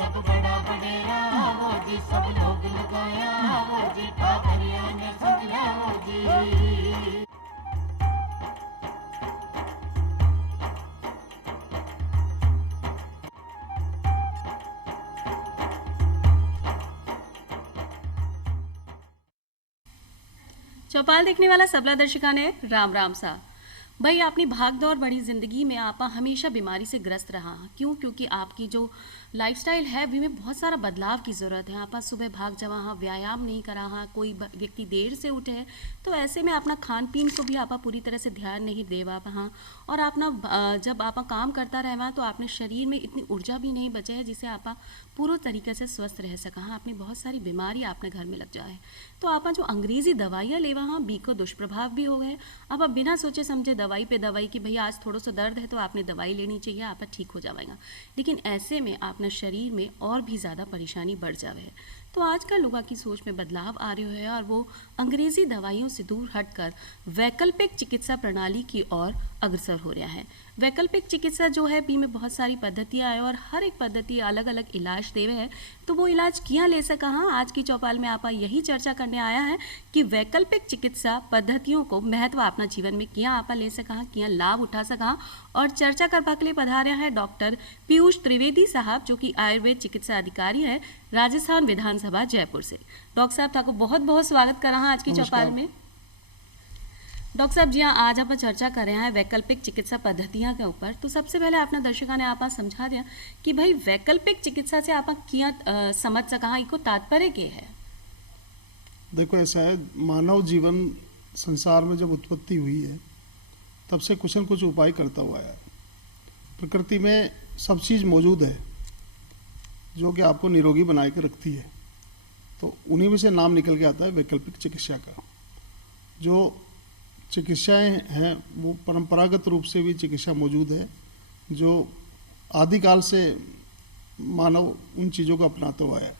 सब बड़ा बडेरा वो जी, सब लोग लगाया वो जी, ठाकरिया ने समझा वो जी। चौपाल देखने वाला सबला दर्शका ने राम राम सा। भाई अपनी भागदौड़ बड़ी ज़िंदगी में आपा हमेशा बीमारी से ग्रस्त रहा। क्यों? क्योंकि आपकी जो लाइफस्टाइल है भी में बहुत सारा बदलाव की ज़रूरत है। आपा सुबह भाग जावा हाँ, व्यायाम नहीं करा हाँ, कोई व्यक्ति देर से उठे है तो ऐसे में अपना खान पीन को भी आपा पूरी तरह से ध्यान नहीं दे पा हाँ। और अपना जब आपा काम करता रहे तो आपने शरीर में इतनी ऊर्जा भी नहीं बचे है जिससे आपा पूरा तरीके से स्वस्थ रह सका हाँ। आपने बहुत सारी बीमारी आपने घर में लग जाए तो आपा जो अंग्रेज़ी दवाइयाँ लेवा हाँ बी को दुष्प्रभाव भी हो गए। अब आप बिना सोचे समझे दवाई पे दवाई कि भाई आज थोड़ा सा दर्द है तो आपने दवाई लेनी चाहिए, आप ठीक हो जाएगा। लेकिन ऐसे में आपने शरीर में और भी ज़्यादा परेशानी बढ़ जावे है। तो आजकल लोगों की सोच में बदलाव आ रहा है और वो अंग्रेज़ी दवाइयों से दूर हटकर वैकल्पिक चिकित्सा प्रणाली की ओर अग्रसर हो रहा है। वैकल्पिक चिकित्सा जो है बी में बहुत सारी पद्धतियाँ है और हर एक पद्धति अलग अलग इलाज देवे है। तो वो इलाज किया ले सका हाँ, आज की चौपाल में आपा यही चर्चा करने आया है कि वैकल्पिक चिकित्सा पद्धतियों को महत्व अपना जीवन में किया आपा ले सका हाँ, किया लाभ उठा सका। और चर्चा करने के लिए पधारे हैं डॉक्टर पीयूष त्रिवेदी साहब जो कि आयुर्वेद चिकित्सा अधिकारी है राजस्थान विधानसभा जयपुर से। डॉक्टर साहब आपको बहुत बहुत स्वागत कर रहा आज की चौपाल में। डॉक्टर साहब जी हाँ, आज आप चर्चा कर रहे हैं वैकल्पिक चिकित्सा पद्धतियाँ के ऊपर। तो सबसे पहले अपना दर्शकों ने आप समझा दिया कि भाई वैकल्पिक चिकित्सा से आप किया समझ सका इको तात्पर्य के है। देखो ऐसा है, मानव जीवन संसार में जब उत्पत्ति हुई है तब से कुछ न कुछ उपाय करता हुआ है। प्रकृति में सब चीज़ मौजूद है जो कि आपको निरोगी बना के रखती है। तो उन्हीं में से नाम निकल के आता है वैकल्पिक चिकित्सा का। जो चिकित्साएं हैं वो परंपरागत रूप से भी चिकित्सा मौजूद है जो आदिकाल से मानव उन चीज़ों को अपनाता हुआ है।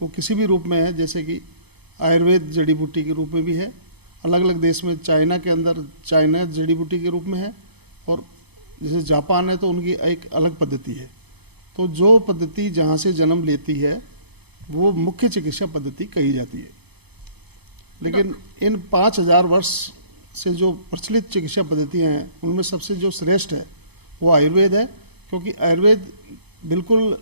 वो किसी भी रूप में है, जैसे कि आयुर्वेद जड़ी बूटी के रूप में भी है, अलग अलग देश में चाइना के अंदर चाइना जड़ी बूटी के रूप में है, और जैसे जापान है तो उनकी एक अलग पद्धति है। तो जो पद्धति जहाँ से जन्म लेती है वो मुख्य चिकित्सा पद्धति कही जाती है। लेकिन इन 5000 वर्ष से जो प्रचलित चिकित्सा पद्धतियाँ हैं उनमें सबसे जो श्रेष्ठ है वो आयुर्वेद है, क्योंकि आयुर्वेद बिल्कुल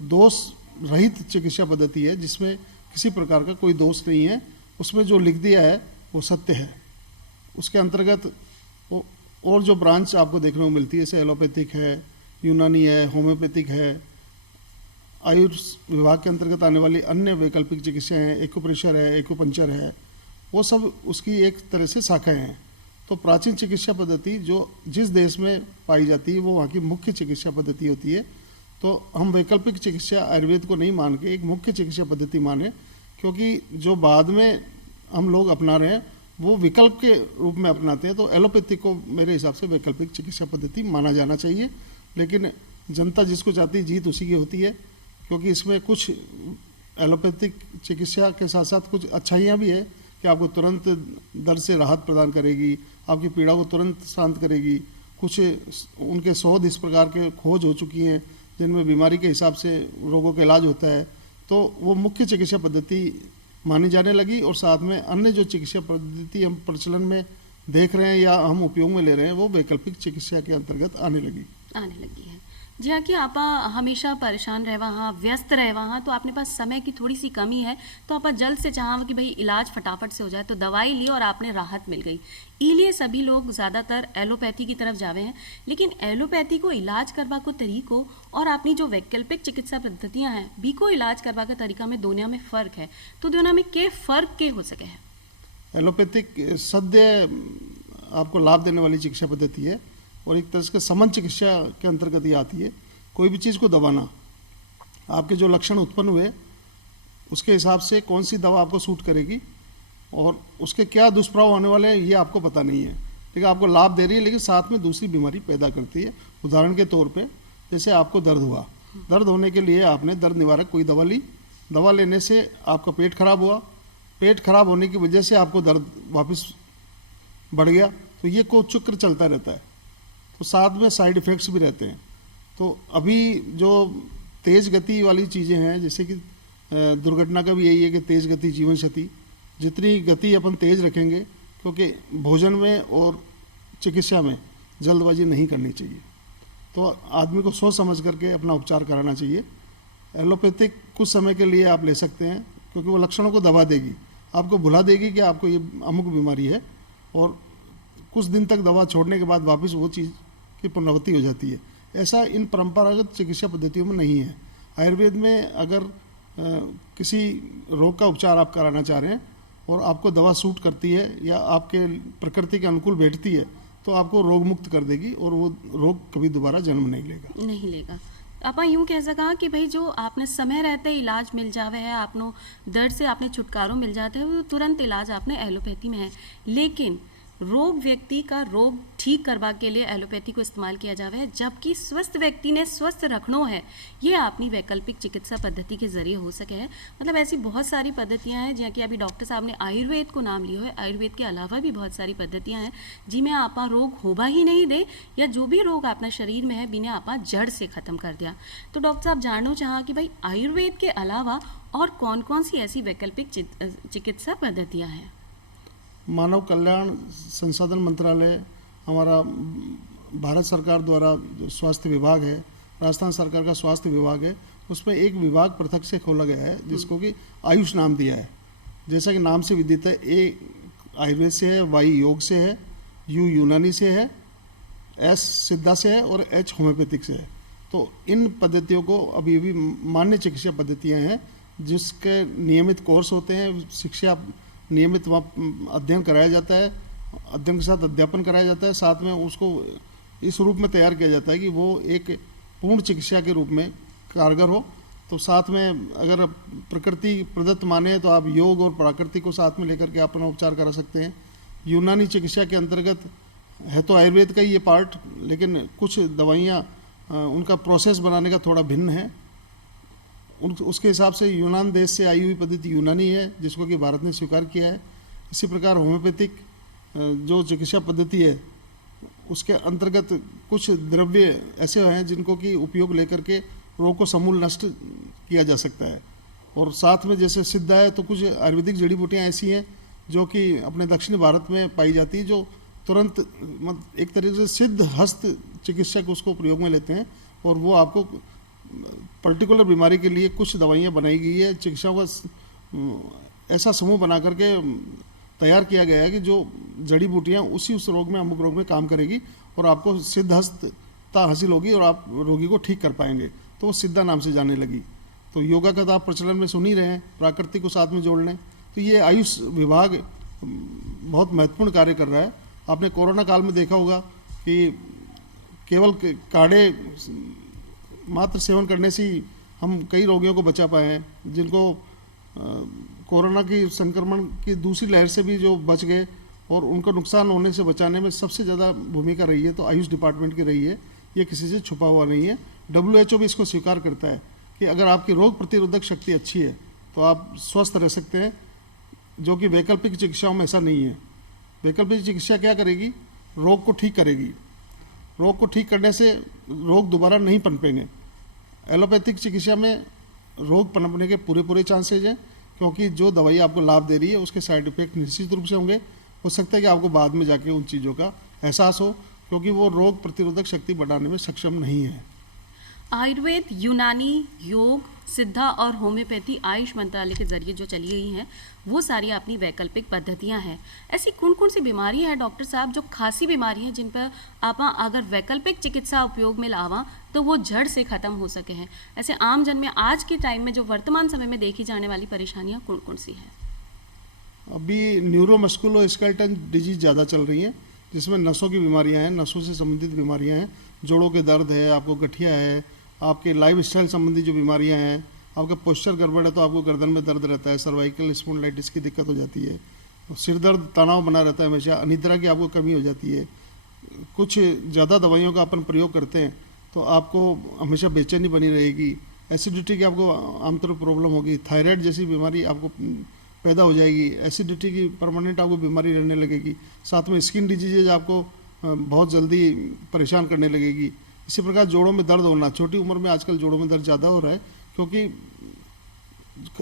दोष रहित चिकित्सा पद्धति है जिसमें किसी प्रकार का कोई दोष नहीं है। उसमें जो लिख दिया है वो सत्य है। उसके अंतर्गत और जो ब्रांच आपको देखने को मिलती है जैसे एलोपैथिक है, यूनानी है, होम्योपैथिक है, आयुष विभाग के अंतर्गत आने वाली अन्य वैकल्पिक चिकित्सा हैं, एक्यूप्रेशर है, एक्यूपंक्चर है, वो सब उसकी एक तरह से शाखाएं हैं। तो प्राचीन चिकित्सा पद्धति जो जिस देश में पाई जाती है वो वहाँ की मुख्य चिकित्सा पद्धति होती है। तो हम वैकल्पिक चिकित्सा आयुर्वेद को नहीं मान के एक मुख्य चिकित्सा पद्धति माने, क्योंकि जो बाद में हम लोग अपना रहे हैं वो विकल्प के रूप में अपनाते हैं। तो एलोपैथिक को मेरे हिसाब से वैकल्पिक चिकित्सा पद्धति माना जाना चाहिए। लेकिन जनता जिसको चाहती है जीत उसी की होती है, क्योंकि इसमें कुछ एलोपैथिक चिकित्सा के साथ साथ कुछ अच्छाइयाँ भी है कि आपको तुरंत दर्द से राहत प्रदान करेगी, आपकी पीड़ा को तुरंत शांत करेगी। कुछ उनके शोध इस प्रकार के खोज हो चुकी हैं जिनमें बीमारी के हिसाब से रोगों का इलाज होता है। तो वो मुख्य चिकित्सा पद्धति मानी जाने लगी, और साथ में अन्य जो चिकित्सा पद्धति हम प्रचलन में देख रहे हैं या हम उपयोग में ले रहे हैं वो वैकल्पिक चिकित्सा के अंतर्गत आने लगी है। जी हाँ, कि आप हमेशा परेशान रहे हाँ, व्यस्त रहे हाँ, तो आपने पास समय की थोड़ी सी कमी है तो आप जल्द से चाहा कि भाई इलाज फटाफट से हो जाए, तो दवाई ली और आपने राहत मिल गई। इसीलिए सभी लोग ज़्यादातर एलोपैथी की तरफ जावे हैं। लेकिन एलोपैथी को इलाज करवा को तरीकों और अपनी जो वैकल्पिक चिकित्सा पद्धतियाँ हैं बी को इलाज करवा का तरीका में दोनों में फ़र्क है। तो दोनों में के फ़र्क के हो सके है? एलोपैथिक सद्य आपको लाभ देने वाली चिकित्सा पद्धति है और एक तरह से संबंध चिकित्सा के अंतर्गत ये आती है। कोई भी चीज़ को दबाना, आपके जो लक्षण उत्पन्न हुए उसके हिसाब से कौन सी दवा आपको सूट करेगी और उसके क्या दुष्प्रभाव होने वाले हैं ये आपको पता नहीं है, लेकिन आपको लाभ दे रही है लेकिन साथ में दूसरी बीमारी पैदा करती है। उदाहरण के तौर पे जैसे आपको दर्द हुआ, दर्द होने के लिए आपने दर्द निवारक कोई दवा ली, दवा लेने से आपका पेट खराब हुआ, पेट खराब होने की वजह से आपको दर्द वापस बढ़ गया, तो ये को चक्र चलता रहता है। तो साथ में साइड इफ़ेक्ट्स भी रहते हैं। तो अभी जो तेज गति वाली चीज़ें हैं, जैसे कि दुर्घटना का भी यही है कि तेज गति जीवन क्षति। जितनी गति अपन तेज रखेंगे, क्योंकि भोजन में और चिकित्सा में जल्दबाजी नहीं करनी चाहिए, तो आदमी को सोच समझ करके अपना उपचार कराना चाहिए। एलोपैथिक कुछ समय के लिए आप ले सकते हैं, क्योंकि वो लक्षणों को दबा देगी, आपको भुला देगी कि आपको ये अमुक बीमारी है, और कुछ दिन तक दवा छोड़ने के बाद वापस वो चीज़ की पुनरावृत्ति हो जाती है। ऐसा इन परंपरागत चिकित्सा पद्धतियों में नहीं है। आयुर्वेद में अगर किसी रोग का उपचार आप कराना चाह रहे हैं और आपको दवा सूट करती है या आपके प्रकृति के अनुकूल बैठती है, तो आपको रोग मुक्त कर देगी और वो रोग कभी दोबारा जन्म नहीं लेगा। आपा यूं कह सका कि भाई जो आपने समय रहते इलाज मिल जावे है, आपनो दर्द से आपने छुटकारो मिल जाते है, वो तुरंत इलाज आपने एलोपैथी में है। लेकिन रोग व्यक्ति का रोग ठीक करवा के लिए एलोपैथी को इस्तेमाल किया जावे है, जबकि स्वस्थ व्यक्ति ने स्वस्थ रखनो है, ये अपनी वैकल्पिक चिकित्सा पद्धति के जरिए हो सके है। मतलब ऐसी बहुत सारी पद्धतियां हैं, जैसे कि अभी डॉक्टर साहब ने आयुर्वेद को नाम लियो है, आयुर्वेद के अलावा भी बहुत सारी पद्धतियां हैं जिनमें आपा रोग होबा ही नहीं दे, या जो भी रोग अपना शरीर में है बिने आपा जड़ से खत्म कर दिया। तो डॉक्टर साहब जानना चाहा कि भाई आयुर्वेद के अलावा और कौन कौन सी ऐसी वैकल्पिक चिकित्सा पद्धतियाँ हैं? मानव कल्याण संसाधन मंत्रालय, हमारा भारत सरकार द्वारा जो स्वास्थ्य विभाग है, राजस्थान सरकार का स्वास्थ्य विभाग है, उसमें एक विभाग पृथक से खोला गया है जिसको कि आयुष नाम दिया है। जैसा कि नाम से विदित है, ए आयुर्वेद से है, वाई योग से है, यू यूनानी से है, एस सिद्धा से है और एच होम्योपैथिक से है। तो इन पद्धतियों को अभी भी मान्य चिकित्सा पद्धतियाँ हैं, जिसके नियमित कोर्स होते हैं, शिक्षा नियमित वहाँ अध्ययन कराया जाता है, अध्ययन के साथ अध्यापन कराया जाता है, साथ में उसको इस रूप में तैयार किया जाता है कि वो एक पूर्ण चिकित्सा के रूप में कारगर हो। तो साथ में अगर प्रकृति प्रदत्त माने तो आप योग और प्राकृतिक को साथ में लेकर के अपना उपचार करा सकते हैं। यूनानी चिकित्सा के अंतर्गत है तो आयुर्वेद का ही ये पार्ट, लेकिन कुछ दवाइयाँ उनका प्रोसेस बनाने का थोड़ा भिन्न है। उसके हिसाब से यूनान देश से आई हुई पद्धति यूनानी है, जिसको कि भारत ने स्वीकार किया है। इसी प्रकार होम्योपैथिक जो चिकित्सा पद्धति है, उसके अंतर्गत कुछ द्रव्य ऐसे हैं जिनको कि उपयोग लेकर के रोग को समूल नष्ट किया जा सकता है। और साथ में जैसे सिद्ध है, तो कुछ आयुर्वेदिक जड़ी बूटियाँ ऐसी हैं जो कि अपने दक्षिण भारत में पाई जाती है, जो तुरंत एक तरीके से सिद्ध हस्त चिकित्सक उसको प्रयोग में लेते हैं, और वो आपको पर्टिकुलर बीमारी के लिए कुछ दवाइयाँ बनाई गई है। चिकित्सा का ऐसा समूह बना करके तैयार किया गया है कि जो जड़ी बूटियाँ उस रोग में, अमुक रोग में काम करेगी और आपको सिद्धहस्तता हासिल होगी और आप रोगी को ठीक कर पाएंगे। तो वो सिद्धा नाम से जाने लगी। तो योगा का तो आप प्रचलन में सुन ही रहे हैं, प्राकृतिक को साथ में जोड़ लें। तो ये आयुष विभाग बहुत महत्वपूर्ण कार्य कर रहा है। आपने कोरोना काल में देखा होगा कि केवल काढ़े मात्र सेवन करने से ही हम कई रोगियों को बचा पाए हैं, जिनको कोरोना की संक्रमण की दूसरी लहर से भी जो बच गए, और उनको नुकसान होने से बचाने में सबसे ज़्यादा भूमिका रही है तो आयुष डिपार्टमेंट की रही है। ये किसी से छुपा हुआ नहीं है। WHO भी इसको स्वीकार करता है कि अगर आपकी रोग प्रतिरोधक शक्ति अच्छी है तो आप स्वस्थ रह सकते हैं, जो कि वैकल्पिक चिकित्साओं में ऐसा नहीं है। वैकल्पिक चिकित्सा क्या करेगी? रोग को ठीक करेगी। रोग को ठीक करने से रोग दोबारा नहीं पनपेंगे। एलोपैथिक चिकित्सा में रोग पनपने के पूरे चांसेज हैं, क्योंकि जो दवाई आपको लाभ दे रही है उसके साइड इफेक्ट निश्चित रूप से होंगे। हो सकता है कि आपको बाद में जाके उन चीज़ों का एहसास हो, क्योंकि वो रोग प्रतिरोधक शक्ति बढ़ाने में सक्षम नहीं है। आयुर्वेद, यूनानी, योग, सिद्धा और होम्योपैथी आयुष मंत्रालय के जरिए जो चली गई हैं, वो सारी अपनी वैकल्पिक पद्धतियां हैं। ऐसी कौन कौन सी बीमारियां हैं डॉक्टर साहब, जो खासी बीमारी हैं, जिन पर आप अगर वैकल्पिक चिकित्सा उपयोग में लावा तो वो जड़ से ख़त्म हो सके हैं? ऐसे आम जन में आज के टाइम में जो वर्तमान समय में देखी जाने वाली परेशानियाँ कौन कौन सी हैं? अभी न्यूरोमस्कुलोस्केलेटल डिजीज ज़्यादा चल रही है, जिसमें नसों की बीमारियां हैं, नसों से संबंधित बीमारियां हैं, जोड़ों के दर्द है, आपको गठिया है, आपके लाइफ स्टाइल संबंधी जो बीमारियां हैं, आपका पोस्चर गड़बड़ है तो आपको गर्दन में दर्द रहता है, सर्वाइकल स्पॉन्डिलाइटिस की दिक्कत हो जाती है, सिर दर्द तनाव बना रहता है हमेशा, अनिद्रा की आपको कमी हो जाती है, कुछ ज़्यादा दवाइयों का अपन प्रयोग करते हैं तो आपको हमेशा बेचैनी बनी रहेगी, एसिडिटी की आपको आमतौर पर प्रॉब्लम होगी, थायराइड जैसी बीमारी आपको पैदा हो जाएगी, एसिडिटी की परमानेंट आपको बीमारी रहने लगेगी, साथ में स्किन डिजीजेज आपको बहुत जल्दी परेशान करने लगेगी। इसी प्रकार जोड़ों में दर्द होना, छोटी उम्र में आजकल जोड़ों में दर्द ज़्यादा हो रहा है, क्योंकि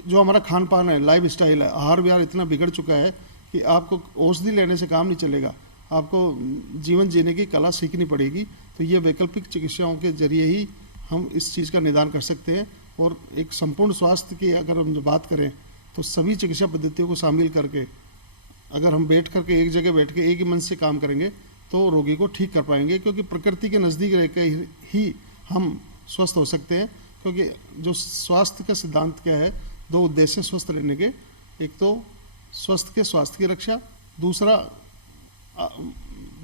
जो हमारा खान पान है, लाइफ स्टाइल है, आहार विहार इतना बिगड़ चुका है कि आपको औषधि लेने से काम नहीं चलेगा, आपको जीवन जीने की कला सीखनी पड़ेगी। तो ये वैकल्पिक चिकित्साओं के जरिए ही हम इस चीज़ का निदान कर सकते हैं। और एक संपूर्ण स्वास्थ्य की अगर हम बात करें तो सभी चिकित्सा पद्धतियों को शामिल करके अगर हम बैठ करके एक जगह बैठ के एक ही मन से काम करेंगे तो रोगी को ठीक कर पाएंगे, क्योंकि प्रकृति के नज़दीक रह कर ही हम स्वस्थ हो सकते हैं। क्योंकि जो स्वास्थ्य का सिद्धांत क्या है, दो उद्देश्य स्वस्थ रहने के, एक तो स्वस्थ के स्वास्थ्य की रक्षा, दूसरा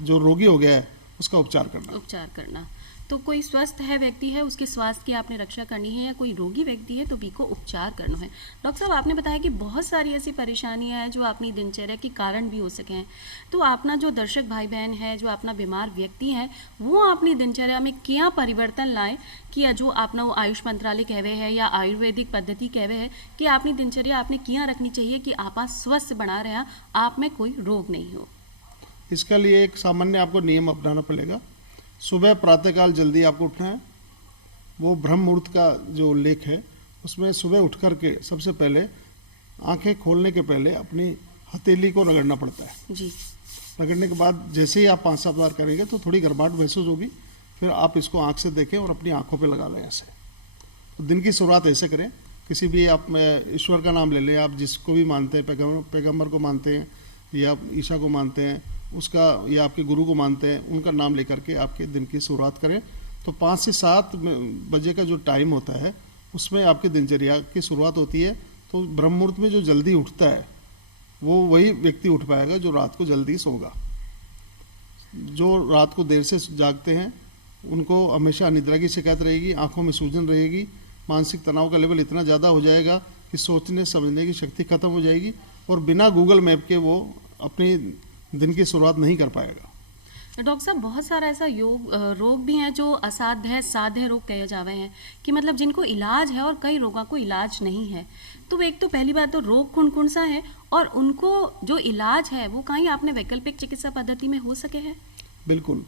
जो रोगी हो गया है उसका उपचार करना। तो कोई स्वस्थ है व्यक्ति है, उसके स्वास्थ्य की आपने रक्षा करनी है, या कोई रोगी व्यक्ति है तो भी को उपचार करना है। डॉक्टर साहब, आपने बताया कि बहुत सारी ऐसी परेशानियां हैं जो अपनी दिनचर्या के कारण भी हो सके हैं। तो अपना जो दर्शक भाई बहन है, जो अपना बीमार व्यक्ति है, वो अपनी दिनचर्या में क्या परिवर्तन लाएं कि जो अपना वो आयुष मंत्रालय कहवे है या आयुर्वेदिक पद्धति कहवे है कि अपनी दिनचर्या आपने क्या रखनी चाहिए कि आप स्वस्थ बना रहे, आप में कोई रोग नहीं हो। इसके लिए एक सामान्य आपको नियम अपनाना पड़ेगा। सुबह प्रातःकाल जल्दी आपको उठना है। वो ब्रह्म मुहूर्त का जो उल्लेख है उसमें सुबह उठ कर के सबसे पहले आंखें खोलने के पहले अपनी हथेली को रगड़ना पड़ता है जी। रगड़ने के बाद जैसे ही आप 5-7 बार करेंगे तो थोड़ी गर्माहट महसूस होगी, फिर आप इसको आंख से देखें और अपनी आंखों पे लगा लें ऐसे। तो दिन की शुरुआत ऐसे करें। किसी भी आप ईश्वर का नाम ले लें, आप जिसको भी मानते हैं, पैगंबर को मानते हैं या ईशा को मानते हैं उसका, या आपके गुरु को मानते हैं, उनका नाम लेकर के आपके दिन की शुरुआत करें। तो 5 से 7 बजे का जो टाइम होता है उसमें आपकी दिनचर्या की शुरुआत होती है। तो ब्रह्म मुहूर्त में जो जल्दी उठता है वो वही व्यक्ति उठ पाएगा जो रात को जल्दी सोगा। जो रात को देर से जागते हैं उनको हमेशा अनिद्रा की शिकायत रहेगी, आंखों में सूजन रहेगी, मानसिक तनाव का लेवल इतना ज़्यादा हो जाएगा कि सोचने समझने की शक्ति खत्म हो जाएगी और बिना गूगल मैप के वो अपनी दिन की शुरुआत नहीं कर पाएगा। डॉक्टर साहब, बहुत सारा ऐसा रोग भी हैं जो असाध्य है, साध्य रोग कहे जावे हैं कि मतलब जिनको इलाज है और कई रोगों को इलाज नहीं है। तो एक तो पहली बात तो रोग कौन सा है और उनको जो इलाज है वो कहीं आपने वैकल्पिक चिकित्सा पद्धति में हो सके है? बिल्कुल,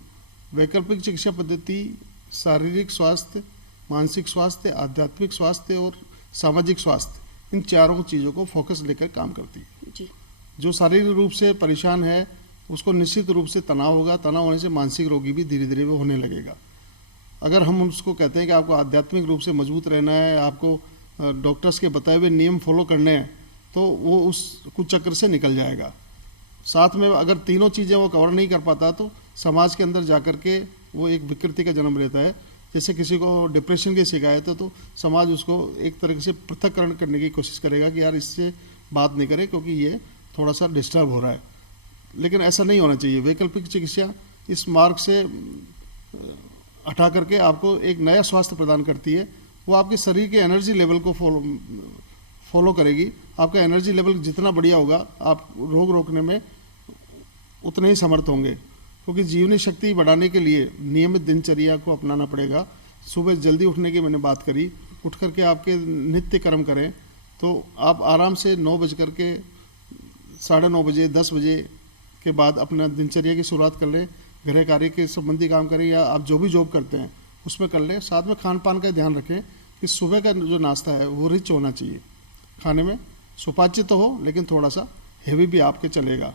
वैकल्पिक चिकित्सा पद्धति शारीरिक स्वास्थ्य, मानसिक स्वास्थ्य, आध्यात्मिक स्वास्थ्य और सामाजिक स्वास्थ्य, इन चारों चीज़ों को फोकस लेकर काम करती है जी। जो शारीरिक रूप से परेशान है उसको निश्चित रूप से तनाव होगा, तनाव होने से मानसिक रोगी भी धीरे धीरे वो होने लगेगा। अगर हम उसको कहते हैं कि आपको आध्यात्मिक रूप से मजबूत रहना है, आपको डॉक्टर्स के बताए हुए नियम फॉलो करने हैं, तो वो उस कुचक्र से निकल जाएगा। साथ में अगर तीनों चीज़ें वो कवर नहीं कर पाता तो समाज के अंदर जा कर के वो एक विकृति का जन्म लेता है। जैसे किसी को डिप्रेशन की शिकायत है तो समाज उसको एक तरह से पृथक्करण करने की कोशिश करेगा कि यार इससे बात नहीं करें क्योंकि ये थोड़ा सा डिस्टर्ब हो रहा है। लेकिन ऐसा नहीं होना चाहिए। वैकल्पिक चिकित्सा इस मार्ग से हटा करके आपको एक नया स्वास्थ्य प्रदान करती है। वो आपके शरीर के एनर्जी लेवल को फॉलो करेगी। आपका एनर्जी लेवल जितना बढ़िया होगा आप रोग रोकने में उतने ही समर्थ होंगे, क्योंकि जीवनी शक्ति बढ़ाने के लिए नियमित दिनचर्या को अपनाना पड़ेगा। सुबह जल्दी उठने की मैंने बात करी, उठ करके आपके नित्य कर्म करें तो आप आराम से 9 बज करके 9:30 बजे 10 बजे के बाद अपना दिनचर्या की शुरुआत कर लें। गृह कार्य के संबंधी काम करें या आप जो भी जॉब करते हैं उसमें कर लें। साथ में खान पान का ध्यान रखें कि सुबह का जो नाश्ता है वो रिच होना चाहिए, खाने में सुपाच्य तो हो लेकिन थोड़ा सा हेवी भी आपके चलेगा।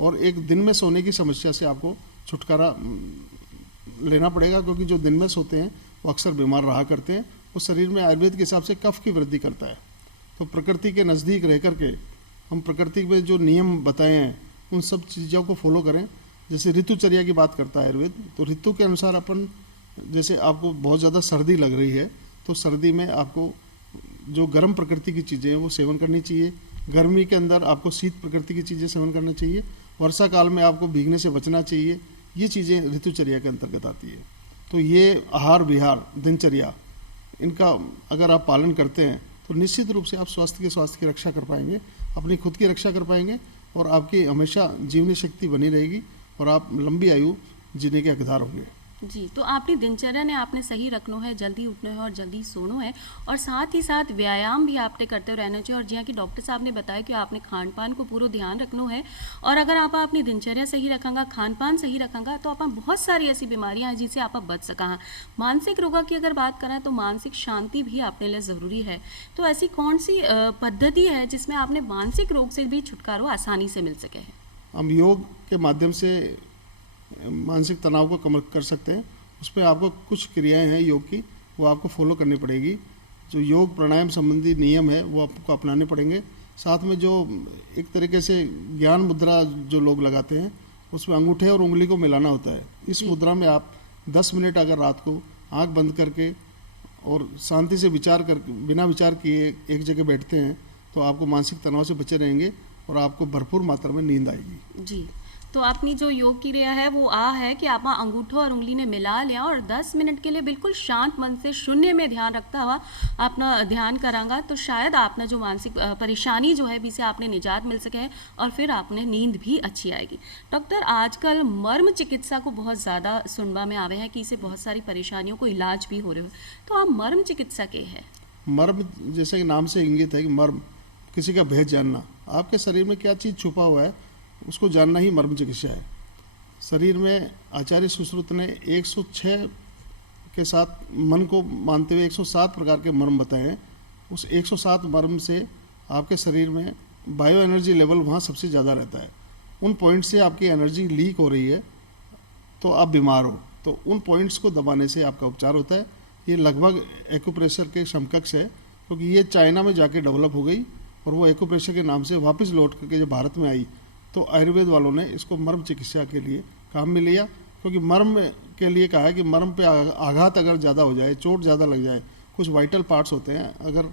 और एक दिन में सोने की समस्या से आपको छुटकारा लेना पड़ेगा, क्योंकि जो दिन में सोते हैं वो अक्सर बीमार रहा करते हैं। वो शरीर में आयुर्वेद के हिसाब से कफ की वृद्धि करता है। तो प्रकृति के नज़दीक रह करके हम प्रकृति में जो नियम बताए हैं उन सब चीज़ों को फॉलो करें। जैसे ऋतुचर्या की बात करता है आयुर्वेद, तो ऋतु के अनुसार अपन, जैसे आपको बहुत ज़्यादा सर्दी लग रही है तो सर्दी में आपको जो गर्म प्रकृति की चीज़ें हैं वो सेवन करनी चाहिए। गर्मी के अंदर आपको शीत प्रकृति की चीज़ें सेवन करना चाहिए। वर्षा काल में आपको भीगने से बचना चाहिए। ये चीज़ें ऋतुचर्या के अंतर्गत आती है। तो ये आहार विहार दिनचर्या इनका अगर आप पालन करते हैं तो निश्चित रूप से आप स्वास्थ्य की रक्षा कर पाएंगे, अपनी खुद की रक्षा कर पाएंगे और आपकी हमेशा जीवनी शक्ति बनी रहेगी और आप लंबी आयु जीने के हकदार होंगे। जी, तो आपनी दिनचर्या ने आपने सही रखनो है, जल्दी उठनो है और जल्दी सोनो है, और साथ ही साथ व्यायाम भी आपने करते रहना चाहिए। और जियां कि डॉक्टर साहब ने बताया कि आपने खान पान को पूरा ध्यान रखनो है, और अगर आप अपनी दिनचर्या सही रखेंगे, खान पान सही रखेंगे, तो आप बहुत सारी ऐसी बीमारियां हैं जिनसे आप बच सका। मानसिक रोगों की अगर बात करें तो मानसिक शांति भी अपने लिए ज़रूरी है। तो ऐसी कौन सी पद्धति है जिसमें आपने मानसिक रोग से भी छुटकारा आसानी से मिल सके है? हम योग के माध्यम से मानसिक तनाव को कम कर सकते हैं। उस पर आपको कुछ क्रियाएं हैं योग की, वो आपको फॉलो करनी पड़ेगी। जो योग प्राणायाम संबंधी नियम है वो आपको अपनाने पड़ेंगे। साथ में जो एक तरीके से ज्ञान मुद्रा जो लोग लगाते हैं, उसमें अंगूठे और उंगली को मिलाना होता है। इस मुद्रा में आप 10 मिनट अगर रात को आंख बंद करके और शांति से विचार कर बिना विचार किए एक जगह बैठते हैं, तो आपको मानसिक तनाव से बचे रहेंगे और आपको भरपूर मात्रा में नींद आएगी। जी, तो आपनी जो योग क्रिया है वो है कि आप अंगूठों और उंगली ने मिला लिया और 10 मिनट के लिए बिल्कुल शांत मन से शून्य में ध्यान रखता हुआ अपना ध्यान करांगा, तो शायद आपने जो मानसिक परेशानी जो है भी से आपने निजात मिल सके है और फिर आपने नींद भी अच्छी आएगी। डॉक्टर, आजकल मर्म चिकित्सा को बहुत ज़्यादा सुनवा में आवे है कि इससे बहुत सारी परेशानियों को इलाज भी हो रहे हो, तो आप मर्म चिकित्सा के है? मर्म जैसे कि नाम से इंगित है कि मर्म किसी का भेद जानना, आपके शरीर में क्या चीज़ छुपा हुआ है उसको जानना ही मर्म चिकित्सा है। शरीर में आचार्य सुश्रुत ने 106 के साथ मन को मानते हुए 107 प्रकार के मर्म बताए हैं। उस 107 मर्म से आपके शरीर में बायो एनर्जी लेवल वहाँ सबसे ज़्यादा रहता है। उन पॉइंट से आपकी एनर्जी लीक हो रही है तो आप बीमार हो, तो उन पॉइंट्स को दबाने से आपका उपचार होता है। ये लगभग एक्यूप्रेशर के समकक्ष है, क्योंकि ये चाइना में जाके डेवलप हो गई और वो एक्यूप्रेशर के नाम से वापस लौट करके जब भारत में आई तो आयुर्वेद वालों ने इसको मर्म चिकित्सा के लिए काम में लिया। क्योंकि मर्म के लिए कहा है कि मर्म पे आघात अगर ज़्यादा हो जाए, चोट ज़्यादा लग जाए, कुछ वाइटल पार्ट्स होते हैं, अगर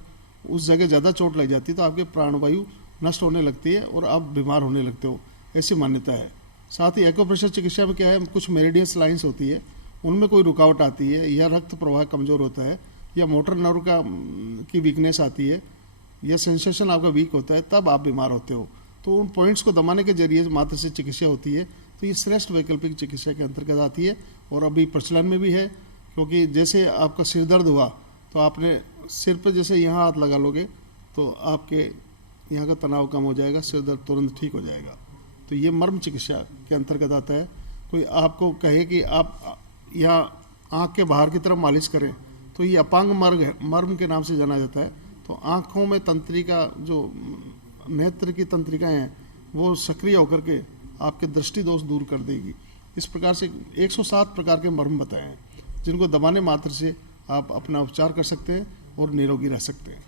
उस जगह ज़्यादा चोट लग जाती है तो आपके प्राणवायु नष्ट होने लगती है और आप बीमार होने लगते हो, ऐसी मान्यता है। साथ ही एक्यूप्रेशर चिकित्सा में क्या है, कुछ मेरिडियस लाइन्स होती है, उनमें कोई रुकावट आती है या रक्त प्रवाह कमज़ोर होता है या मोटर नर्व की वीकनेस आती है या सेंसेशन आपका वीक होता है, तब आप बीमार होते हो। तो उन पॉइंट्स को दबाने के जरिए मात्र से चिकित्सा होती है। तो ये श्रेष्ठ वैकल्पिक चिकित्सा के अंतर्गत आती है और अभी प्रचलन में भी है। क्योंकि जैसे आपका सिर दर्द हुआ तो आपने सिर पे जैसे यहाँ हाथ लगा लोगे तो आपके यहाँ का तनाव कम हो जाएगा, सिर दर्द तुरंत ठीक हो जाएगा। तो ये मर्म चिकित्सा के अंतर्गत आता है। कोई आपको कहे कि आप यहाँ आँख के बाहर की तरफ मालिश करें तो ये अपांग मर्म के नाम से जाना जाता है। तो आँखों में तंत्रिका जो नेत्र की तंत्रिकाएं हैं वो सक्रिय होकर के आपके दृष्टि दोष दूर कर देगी। इस प्रकार से 107 प्रकार के मर्म बताए हैं जिनको दबाने मात्र से आप अपना उपचार कर सकते हैं और निरोगी रह सकते हैं।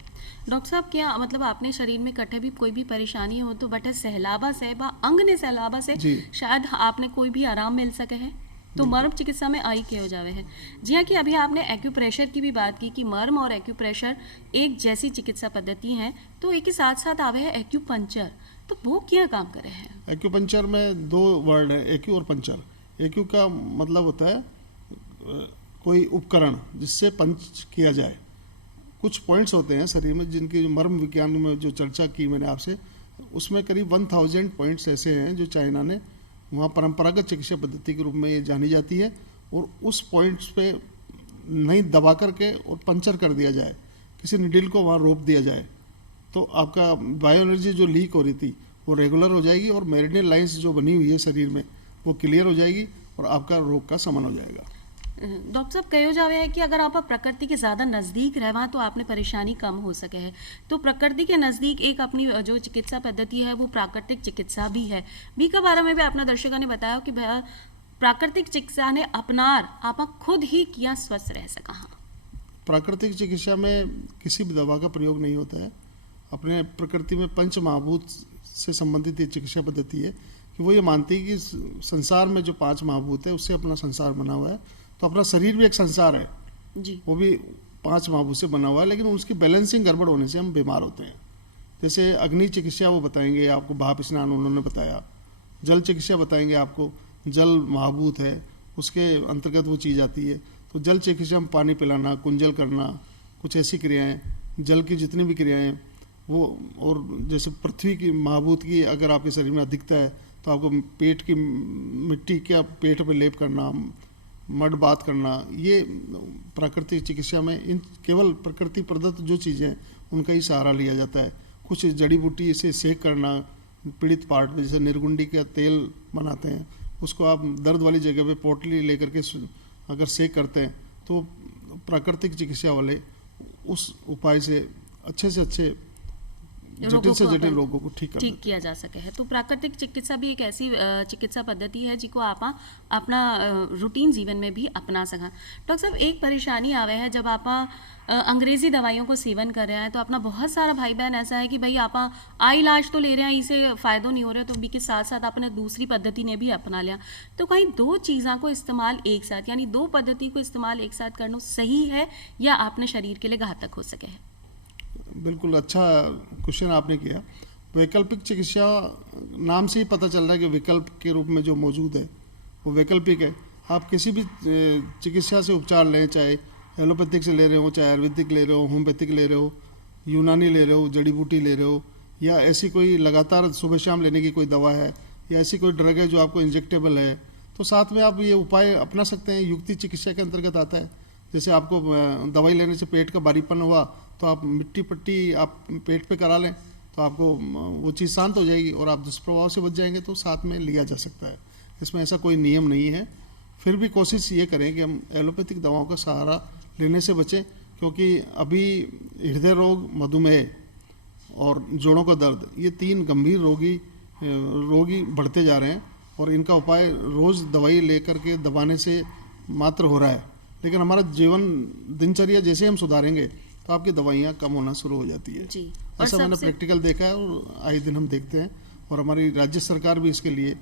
डॉक्टर साहब, क्या मतलब आपने शरीर में कटे भी कोई भी परेशानी हो तो बटे सहलावा से बा अंग ने सहलावा से शायद आपने कोई भी आराम मिल सके है, तो मर्म चिकित्सा में आई के हो जावे है। जी हाँ, कि अभी आपने एक्यूप्रेशर की भी बात की कि मर्म और एक्यूप्रेशर एक जैसी चिकित्सा पद्धति हैं, तो एक ही साथ साथ आवे है एक्यूपंचर, तो वो क्या काम करे हैं? एक्यूपंचर में 2 वर्ड है, एक्यू और पंचर। एक्यू का मतलब होता है कोई उपकरण जिससे पंच किया जाए। कुछ पॉइंट्स होते हैं शरीर में जिनकी मर्म विज्ञान में जो चर्चा की मैंने आपसे, उसमें करीब 1000 पॉइंट्स ऐसे हैं जो चाइना ने वहाँ परंपरागत चिकित्सा पद्धति के रूप में ये जानी जाती है। और उस पॉइंट्स पे नहीं दबा करके और पंचर कर दिया जाए, किसी निडिल को वहाँ रोप दिया जाए, तो आपका बायो एनर्जी जो लीक हो रही थी वो रेगुलर हो जाएगी और मेरिडियन लाइंस जो बनी हुई है शरीर में वो क्लियर हो जाएगी और आपका रोग का शमन हो जाएगा। डॉक्टर साहब, कहो जावे है कि अगर आप प्रकृति के ज़्यादा नज़दीक रहवा तो आपने परेशानी कम हो सके है, तो प्रकृति के नज़दीक एक अपनी जो चिकित्सा पद्धति है वो प्राकृतिक चिकित्सा भी है। बी के बारे में भी अपना दर्शकों ने बताया कि प्राकृतिक चिकित्सा ने अपनार आप खुद ही किया स्वस्थ रह सका। प्राकृतिक चिकित्सा में किसी भी दवा का प्रयोग नहीं होता है। अपने प्रकृति में पंच महाभूत से संबंधित ये चिकित्सा पद्धति है कि वो ये मानती है कि संसार में जो 5 महाभूत है उससे अपना संसार बना हुआ है। तो अपना शरीर भी एक संसार है जी, वो भी 5 महाभूत से बना हुआ है, लेकिन उसकी बैलेंसिंग गड़बड़ होने से हम बीमार होते हैं। जैसे अग्नि चिकित्सा वो बताएंगे आपको, भाप स्नान उन्होंने बताया। जल चिकित्सा बताएंगे आपको, जल महाभूत है उसके अंतर्गत वो चीज़ आती है। तो जल चिकित्सा में पानी पिलाना, कुंजल करना, कुछ ऐसी क्रियाएँ, जल की जितनी भी क्रियाएँ वो। और जैसे पृथ्वी की महाभूत की अगर आपके शरीर में अधिकता है तो आपको पेट की मिट्टी क्या पेट पे लेप करना, मड बात करना, ये प्राकृतिक चिकित्सा में इन केवल प्रकृति प्रदत्त जो चीज़ें हैं उनका ही सहारा लिया जाता है। कुछ जड़ी बूटी से सेक करना पीड़ित पार्ट में, जैसे निर्गुंडी का तेल बनाते हैं, उसको आप दर्द वाली जगह पे पोटली लेकर के अगर सेक करते हैं तो प्राकृतिक चिकित्सा वाले उस उपाय से अच्छे जटिल से जटिल रोगों को ठीक किया जा सके है। तो प्राकृतिक चिकित्सा भी एक ऐसी चिकित्सा पद्धति है जिको आप अपना रूटीन जीवन में भी अपना सका। डॉक्टर साहब, एक परेशानी आवे है जब आप अंग्रेजी दवाइयों को सेवन कर रहे हैं तो अपना बहुत सारा भाई बहन ऐसा है कि भाई आप आ इलाज तो ले रहे हैं, इसे फ़ायदा नहीं हो रहा, तो बी के साथ साथ आपने दूसरी पद्धति ने भी अपना लिया। तो कहीं दो चीज़ों को इस्तेमाल एक साथ, यानी दो पद्धति को इस्तेमाल एक साथ करना सही है या अपने शरीर के लिए घातक हो सके है? बिल्कुल अच्छा क्वेश्चन आपने किया। वैकल्पिक चिकित्सा नाम से ही पता चल रहा है कि विकल्प के रूप में जो मौजूद है वो वैकल्पिक है। आप किसी भी चिकित्सा से उपचार लें, चाहे एलोपैथिक से ले रहे हो, चाहे आयुर्वेदिक ले रहे हो, होम्योपैथिक ले रहे हो, यूनानी ले रहे हो, जड़ी बूटी ले रहे हो, या ऐसी कोई लगातार सुबह शाम लेने की कोई दवा है, या ऐसी कोई ड्रग है जो आपको इंजेक्टेबल है, तो साथ में आप ये उपाय अपना सकते हैं। युक्ति चिकित्सा के अंतर्गत आता है। जैसे आपको दवाई लेने से पेट का भारीपन हुआ तो आप मिट्टी पट्टी आप पेट पे करा लें तो आपको वो चीज़ शांत हो जाएगी और आप दुष्प्रभाव से बच जाएंगे, तो साथ में लिया जा सकता है। इसमें ऐसा कोई नियम नहीं है। फिर भी कोशिश ये करें कि हम एलोपैथिक दवाओं का सहारा लेने से बचें, क्योंकि अभी हृदय रोग, मधुमेह और जोड़ों का दर्द, ये 3 गंभीर रोगी बढ़ते जा रहे हैं और इनका उपाय रोज़ दवाई लेकर के दबाने से मात्र हो रहा है। लेकिन हमारा जीवन दिनचर्या जैसे हम सुधारेंगे तो आपकी दवाइयाँ कम होना शुरू हो जाती है जी। ऐसा मैंने प्रैक्टिकल देखा है और आए दिन हम देखते हैं, और हमारी राज्य सरकार भी इसके लिए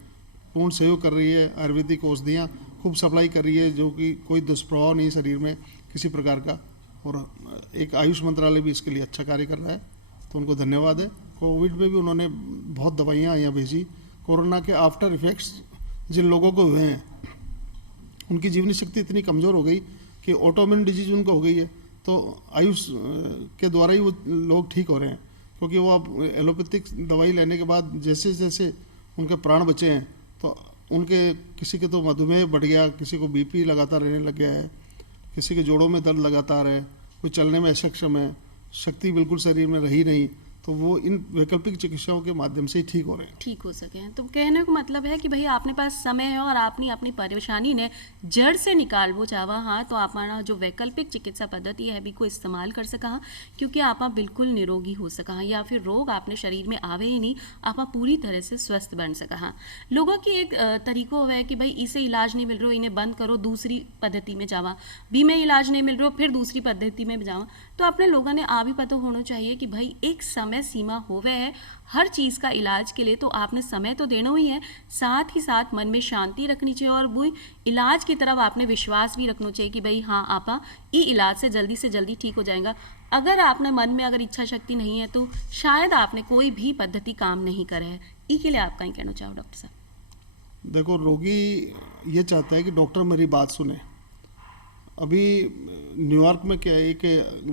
पूर्ण सहयोग कर रही है। आयुर्वेदिक औषधियाँ खूब सप्लाई कर रही है, जो कि कोई दुष्प्रभाव नहीं शरीर में किसी प्रकार का, और एक आयुष मंत्रालय भी इसके लिए अच्छा कार्य कर रहा है, तो उनको धन्यवाद है। कोविड में भी उन्होंने बहुत दवाइयाँ यहाँ भेजी। कोरोना के आफ्टर इफेक्ट्स जिन लोगों को हुए हैं उनकी जीवनी शक्ति इतनी कमज़ोर हो गई कि ऑटोइम्यून डिजीज उनको हो गई है, तो आयुष के द्वारा ही वो लोग ठीक हो रहे हैं, क्योंकि वो अब एलोपैथिक दवाई लेने के बाद जैसे जैसे उनके प्राण बचे हैं, तो उनके किसी के तो मधुमेह बढ़ गया, किसी को बीपी लगातार रहने लग गया है, किसी के जोड़ों में दर्द लगातार है, कोई चलने में अक्षम है, शक्ति बिल्कुल शरीर में रही नहीं, तो वो इन वैकल्पिक चिकित्साओं के माध्यम से ही ठीक हो रहे हैं, ठीक हो सके हैं। तो कहने का मतलब है कि भाई आपने पास समय है और आपने अपनी परेशानी ने जड़ से निकालबो चाहवा हाँ, तो आप जो वैकल्पिक चिकित्सा पद्धति है भी को इस्तेमाल कर सका हाँ, क्योंकि आप बिल्कुल निरोगी हो सका हाँ, या फिर रोग आपने शरीर में आवे ही नहीं, आप पूरी तरह से स्वस्थ बन सका हाँ। लोगों की एक तरीको है कि भाई इसे इलाज नहीं मिल रहा, इन्हें बंद करो, दूसरी पद्धति में जावा, बी में इलाज नहीं मिल रहा, फिर दूसरी पद्धति में जावा। तो अपने लोगों ने आ भी पता होना चाहिए कि भाई एक समय सीमा होवे है हर चीज़ का इलाज के लिए, तो आपने समय तो देना ही है, साथ ही साथ मन में शांति रखनी चाहिए और वो इलाज की तरफ आपने विश्वास भी रखना चाहिए कि भाई हाँ आप ये इलाज से जल्दी ठीक हो जाएगा। अगर आपने मन में अगर इच्छा शक्ति नहीं है तो शायद आपने कोई भी पद्धति काम नहीं करे है। इसके लिए आप कहीं कहना चाहो डॉक्टर साहब? देखो, रोगी ये चाहता है कि डॉक्टर मेरी बात सुने। अभी न्यूयॉर्क में क्या एक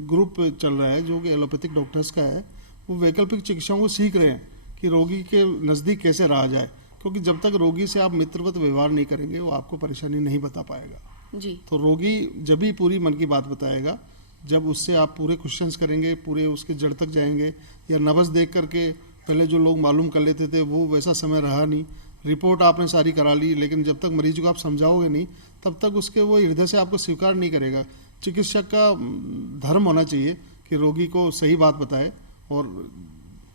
ग्रुप चल रहा है जो कि एलोपैथिक डॉक्टर्स का है, वो वैकल्पिक चिकित्साओं को सीख रहे हैं कि रोगी के नज़दीक कैसे रहा जाए, क्योंकि जब तक रोगी से आप मित्रवत व्यवहार नहीं करेंगे वो आपको परेशानी नहीं बता पाएगा जी। तो रोगी जब भी पूरी मन की बात बताएगा, जब उससे आप पूरे क्वेश्चंस करेंगे, पूरे उसके जड़ तक जाएंगे, या नब्ज देख करके पहले जो लोग मालूम कर लेते थे वो वैसा समय रहा नहीं, रिपोर्ट आपने सारी करा ली, लेकिन जब तक मरीज को आप समझाओगे नहीं तब तक उसके वो हृदय से आपको स्वीकार नहीं करेगा। चिकित्सक का धर्म होना चाहिए कि रोगी को सही बात बताए और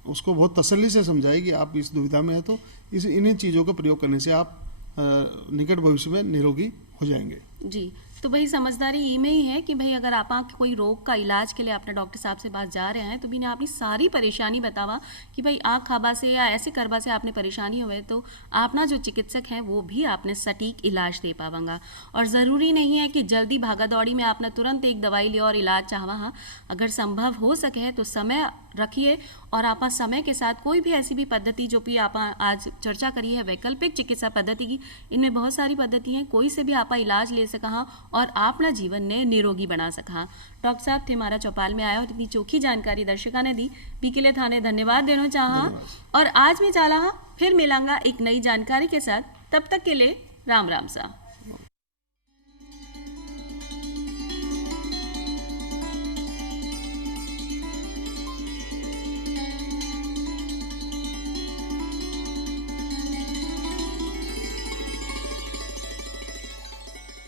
उसको बहुत तसल्ली से समझाए कि आप इस दुविधा में हैं, तो इन्हीं चीज़ों का प्रयोग करने से आप निकट भविष्य में निरोगी हो जाएंगे जी। तो भाई समझदारी ये में ही है कि भाई अगर आप कोई रोग का इलाज के लिए अपने डॉक्टर साहब से पास जा रहे हैं तो भी ने अपनी सारी परेशानी बतावा कि भाई आँख खाबा से या ऐसे करबा से आपने परेशानी हुए, तो आपना जो चिकित्सक हैं वो भी आपने सटीक इलाज दे पावांगा। और ज़रूरी नहीं है कि जल्दी भागा दौड़ी में आपने तुरंत एक दवाई लिया और इलाज चाहवा हाँ, अगर संभव हो सके है तो समय रखिए और आप समय के साथ कोई भी ऐसी भी पद्धति जो भी आप आज चर्चा करी है वैकल्पिक चिकित्सा पद्धति की, इनमें बहुत सारी पद्धति हैं, कोई से भी आप इलाज ले सका हाँ और अपना जीवन ने निरोगी बना सका। डॉक्टर साहब थे हमारा चौपाल में आया और इतनी चोखी जानकारी दर्शका ने दी, पी के लिए थाने धन्यवाद देना चाहा। और आज मैं चाला फिर मिलांगा एक नई जानकारी के साथ, तब तक के लिए राम राम सा।